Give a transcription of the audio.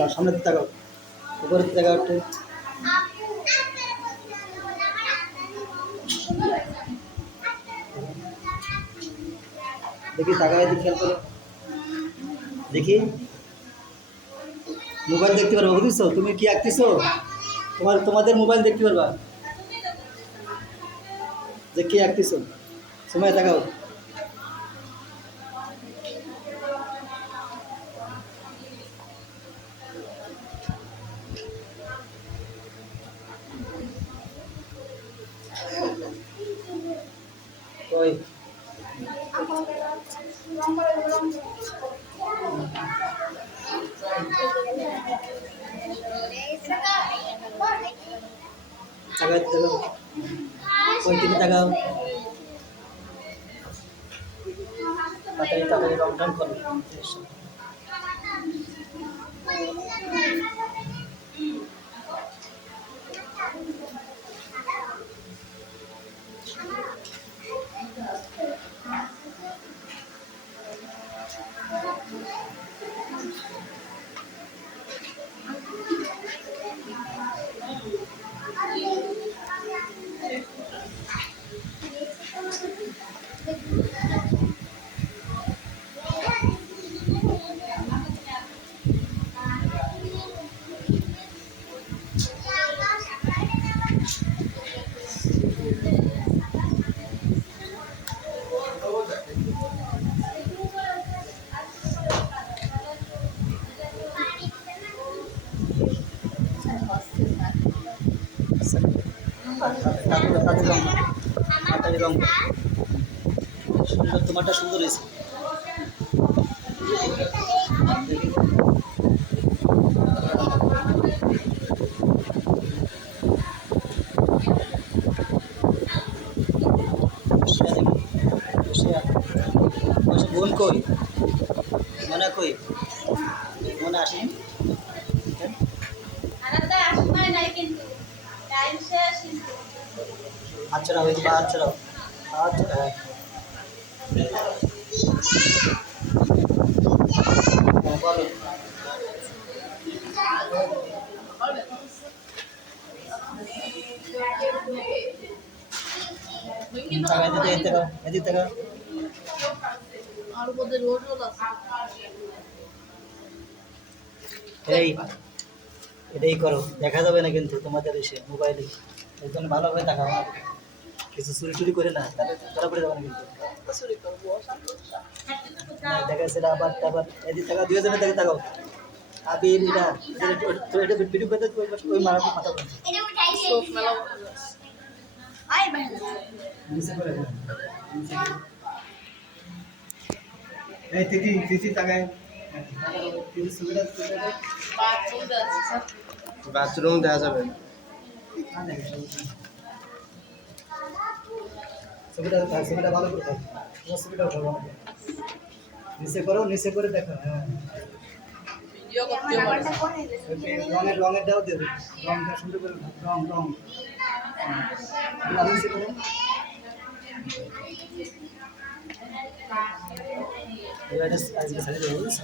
তাকাও, সামনের দিকে তাকাও, উপরের দিকে তাকাও একটু। দেখি তাকাও, এদিকে খেয়াল করো, দেখি মোবাইল দেখতে পারবা, বুঝছো? তুমি কি আঁকতেছো? তোমাদের মোবাইল দেখতে পারবা যে কি আঁকতেছো। সময় তাকাও। ওই তাকাও, তাকাও, ওই দিকে তাকাও, তাড়াতাড়ি তাড়াতাড়ি রং টং করো। তাড়াতাড়ি রং করো, তাড়াতাড়ি রং করো। সুন্দর, তোমারটা সুন্দর হয়েছে। বোন কই? মনে কই? মনে আসেনি? আচ্ছা রাও, এই আচ্ছা রাও, আচ্ছা হ্যাঁ, বলো। এদিকে তাকাও, এদিকে তাকাও। এই এটাই করো, দেখা যাবে না কিন্তু তোমাদের এসে মোবাইলে। এই জন্য ভালোভাবে তাকাও, কিছু চুরি টুরি করে না, তাহলে ধরা পড়ে যাবে না কিন্তু। দেখা যাচ্ছে আবার আবার এদিকে তাকাও, দুজনের দিকে তাকাও। আবির এটা এটা ভিডিও করতে ওই মারা মাথা বন্ধ। এই তিতি তিতি তাকায়, বাথরুম দেখা যাবে। ছবিটা ভালো করে ছবিটা ভালো নিচে করো, নিচে করে দেখো। হ্যাঁ, রঙের রঙের দাও দেবে, রংটা সুন্দর করে রং রং নিচে করো। এবার আজকে ছেড়ে দেবো, বুঝছো?